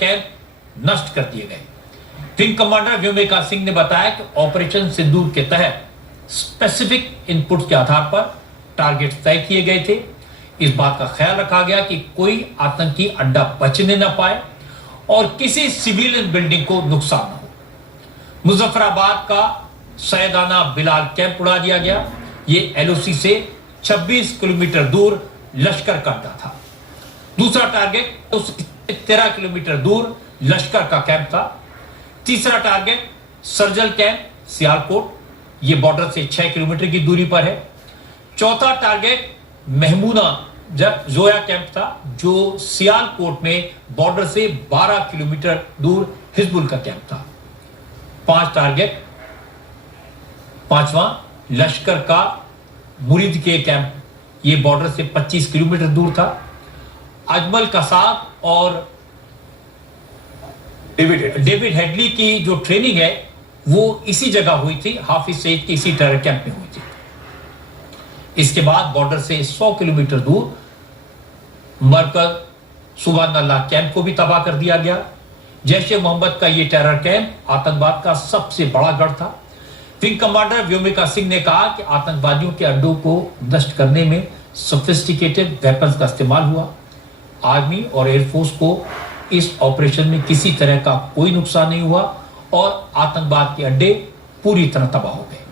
Camp नष्ट कर दिए गए। विंग कमांडर व्योमिका सिंह ने बताया कि ऑपरेशन सिंदूर के तहत स्पेसिफिक इनपुट के आधार पर टारगेट तय किए गए थे। इस बात का ख्याल रखा गया कि कोई आतंकी अड्डा बचने न पाए और किसी सिविलियन बिल्डिंग को नुकसान न हो। मुजफ्फराबाद का सैयदाना बिलाल कैंप उड़ा दिया गया। ये एलओसी से 26 किलोमीटर दूर लश्कर का अड्डा था। दूसरा टारगेट 13 किलोमीटर दूर लश्कर का कैंप था। तीसरा टारगेट सर्जल कैंप सियालकोट, ये बॉर्डर से 6 किलोमीटर की दूरी पर है। चौथा टारगेट महमूना जोया कैंप था, जो सियालकोट में बॉर्डर से 12 किलोमीटर दूर हिजबुल का कैंप था। पांचवा लश्कर का मुरीद के कैंप, ये बॉर्डर से 25 किलोमीटर दूर था। अजमल कसाब और डेविड हेडली की जो ट्रेनिंग है वो इसी जगह हुई थी, हाफिज सईद के इसी टेरर कैंप में हुई थी। इसके बाद बॉर्डर से 100 किलोमीटर दूर मरकज सुबहान अल्लाह कैंप को भी तबाह कर दिया गया। जैश ए मोहम्मद का यह टेरर कैंप आतंकवाद का सबसे बड़ा गढ़ था। विंग कमांडर व्योमिका सिंह ने कहा कि आतंकवादियों के अड्डों को नष्ट करने में सोफिस्टिकेटेड वेपन्स का इस्तेमाल हुआ। आर्मी और एयरफोर्स को इस ऑपरेशन में किसी तरह का कोई नुकसान नहीं हुआ और आतंकवाद के अड्डे पूरी तरह तबाह हो गए।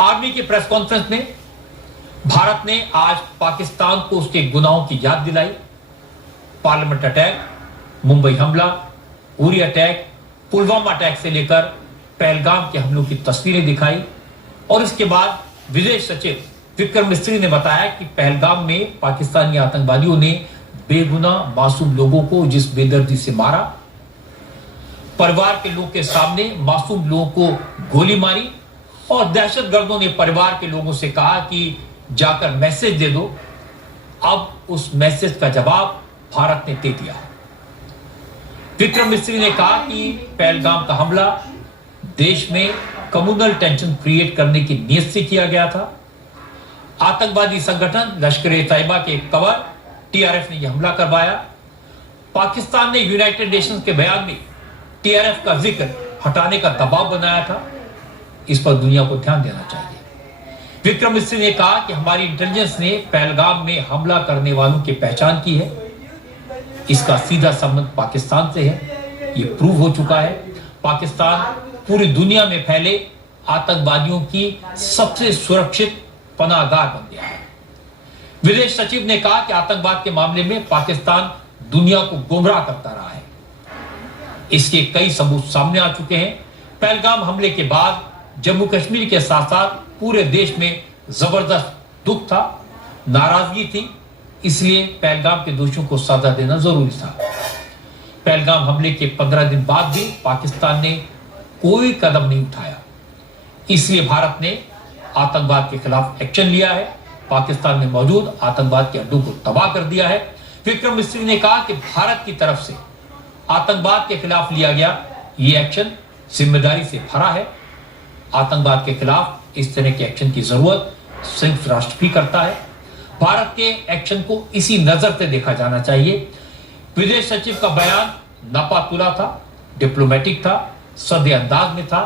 आर्मी की प्रेस कॉन्फ्रेंस में भारत ने आज पाकिस्तान को उसके गुनाहों की याद दिलाई। पार्लियामेंट अटैक, मुंबई हमला, उरी अटैक, पुलवामा अटैक से लेकर पहलगाम के हमलों की तस्वीरें दिखाई और इसके बाद विदेश सचिव विक्रम मिस्री ने बताया कि पहलगाम में पाकिस्तानी आतंकवादियों ने बेगुनाह मासूम लोगों को जिस बेदर्दी से मारा, परिवार के लोगों के सामने मासूम लोगों को गोली मारी और दहशतगर्दों ने परिवार के लोगों से कहा कि जाकर मैसेज दे दो। अब उस मैसेज का जवाब भारत ने दे दिया है। विक्रम मिस्री ने कहा कि पहलगाम का हमला देश में कम्युनल टेंशन क्रिएट करने की नीयत से किया गया था। आतंकवादी संगठन लश्कर-ए-तैयबा के कवर टीआरएफ ने यह हमला करवाया। पाकिस्तान ने यूनाइटेड नेशंस के बयान में टीआरएफ का जिक्र हटाने का दबाव बनाया था। इस पर दुनिया को ध्यान देना चाहिए। विक्रम मिस्री ने कहा कि हमारी इंटेलिजेंस ने पहलगाम में हमला करने वालों की पहचान की है। इसका सीधा संबंध पाकिस्तान से है, यह प्रूव हो चुका है। पाकिस्तान पूरी दुनिया में फैले आतंकवादियों की सबसे सुरक्षित पनाहगाह बन गया है। विदेश सचिव ने कहा कि आतंकवाद के मामले में पाकिस्तान दुनिया को गुमराह करता रहा है। इसके कई सबूत सामने आ चुके हैं। पहलगाम हमले के बाद जम्मू कश्मीर के साथ साथ पूरे देश में जबरदस्त दुख था, नाराजगी थी, इसलिए पहलगाम के दोषियों को सजा देना जरूरी था। पहलगाम हमले के 15 दिन बाद भी पाकिस्तान ने कोई कदम नहीं उठाया, इसलिए भारत ने आतंकवाद के खिलाफ एक्शन लिया है। पाकिस्तान में मौजूद आतंकवाद के अड्डों को तबाह कर दिया है। विक्रम मिस्री ने कहा कि भारत की तरफ से आतंकवाद के खिलाफ लिया गया ये एक्शन जिम्मेदारी से भरा है। आतंकवाद के खिलाफ इस तरह के एक्शन की जरूरत संयुक्त राष्ट्र भी करता है। भारत के एक्शन को इसी नजर से देखा जाना चाहिए। विदेश सचिव का बयान नापातुला था, डिप्लोमेटिक था, सदे अंदाज में था।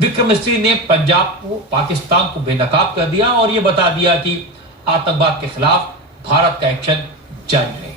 विक्रम मिस्री ने पंजाब को, पाकिस्तान को बेनकाब कर दिया और यह बता दिया कि आतंकवाद के खिलाफ भारत का एक्शन जारी रहेगा।